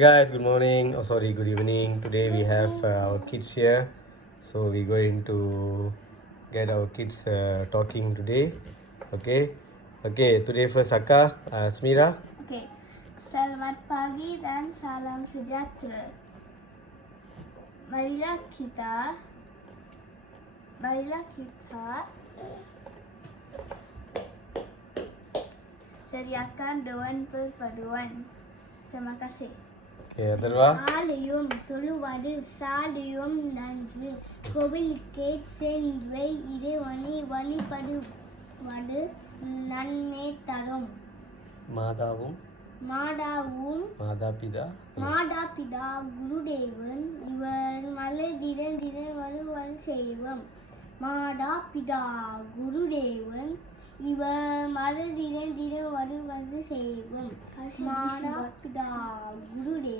Guys, good morning. Oh, sorry, good evening. Today we have our kids here, so we're going to get our kids talking today. Okay. Today first Akka, Smira. Okay. Selamat pagi dan salam sejahtera. Marilah kita sediakan Dewan Perpaduan. Terima kasih. Okay, Atharva. ஆலயம் தொழுவது சாலையும் நன்று கோவிலுக்கு சென்று இறைவனை வழிபடுவது நன்மை தரும் மாதாவும் மாதாபிதா குருதேவன் இவர் மலதிடன் வருவது செய்வம் மாதாபிதா குருதேவன் இவர் மலதிடன் வருவது செய்வம் மாதாபிதா குருதேவன்